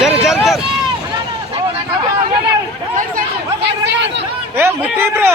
चल चल चल. ए मुठी ब्रो.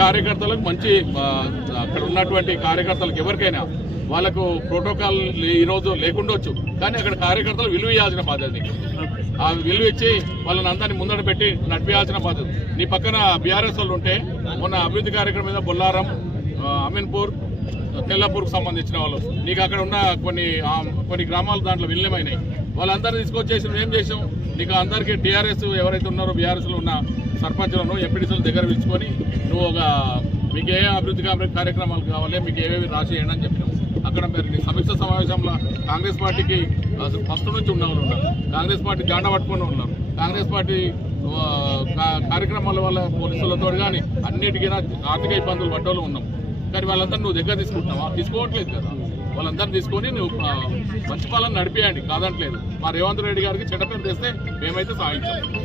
కార్యకర్తలకు మంచి అక్కడ ఉన్నటువంటి కార్యకర్తలకు ఎవరికైనా వాళ్ళకు ప్రోటోకాల్ ఈరోజు లేకుండొచ్చు. కానీ అక్కడ కార్యకర్తలు విలువ ఇవ్వాల్సిన బాధ్యత ఆ విలువ ఇచ్చి వాళ్ళని అందరినీ ముందర పెట్టి నడిపించాల్సిన బాధ్యత. నీ పక్కన బీఆర్ఎస్ వాళ్ళు ఉంటే మొన్న అభివృద్ధి కార్యక్రమం మీద బొల్లారం అమీన్పూర్ తెల్లపూర్కు సంబంధించిన వాళ్ళు నీకు అక్కడ ఉన్న కొన్ని కొన్ని గ్రామాలు దాంట్లో విలీనమైనాయి. వాళ్ళందరూ తీసుకొచ్చేసి ఏం చేసాం నీకు అందరికీ టీఆర్ఎస్ ఎవరైతే ఉన్నారో బీఆర్ఎస్లో ఉన్న సర్పంచులను ఎంపీడీసీలు దగ్గర పిలుచుకొని నువ్వు ఒక మీకు ఏ అభివృద్ధి కార్యక్రమాలు కావాలి మీకు ఏవేవి రాసేయండి అని చెప్పినాం అక్కడ మీరు నీ సమీక్ష సమావేశంలో కాంగ్రెస్ పార్టీకి ఫస్ట్ నుంచి ఉన్నవాళ్ళు ఉన్నారు. కాంగ్రెస్ పార్టీ జాండ పట్టుకొని ఉన్నారు. కాంగ్రెస్ పార్టీ కా- కార్యక్రమాల వల్ల పోలీసులతో కానీ అన్నిటికీ ఆర్థిక ఇబ్బందులు పడ్డోళ్ళు ఉన్నాం. కానీ వాళ్ళందరూ నువ్వు దగ్గర తీసుకుంటున్నావా? తీసుకోవట్లేదు కదా. వాళ్ళందరినీ తీసుకొని నువ్వు మంచి పాలన నడిపేయండి. కాదంటలేదు. మా రేవంత్ రెడ్డి గారికి చెడ్డ పేరు తెస్తే మేమైతే సాగించాం